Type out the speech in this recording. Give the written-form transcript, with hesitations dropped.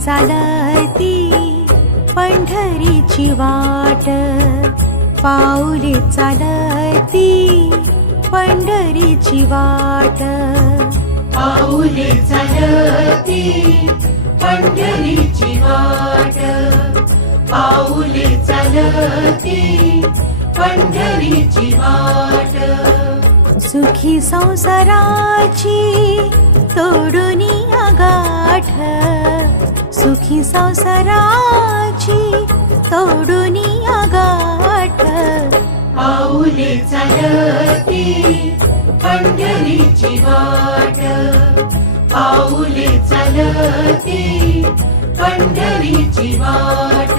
चालती पंढरीची वाट, पाऊले चालती पंढरीची वाट, पाऊले चालती पंढरीची वाट, पाऊले चालती पंढरीची वाट. सुखी संसाराची तोडून गाठ, सुखी संसाराची तोडून गाठ, पाऊले चालती पंढरीची वाट, पाऊले चालती पंढरीची वाट.